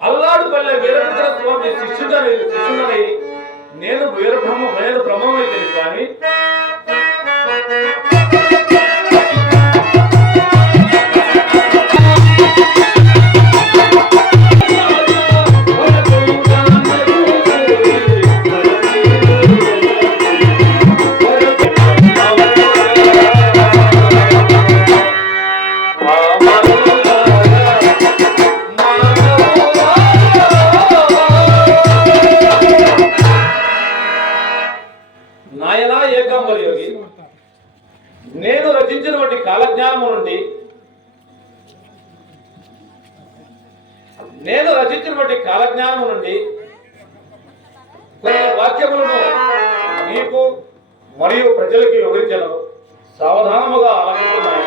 అల్లాడుపల్లె వీరభద్ర స్వామి శిష్యుడని నేను బ్రహ్మమైతే కానీ నాయనా ఏకాంబర యోగి, నేను రచించినటువంటి కాలజ్ఞానము నుండి కొన్ని వాక్యములను మీకు మరియు ప్రజలకి వివరించడం సావధానముగా ఆలకిస్తున్నాయి.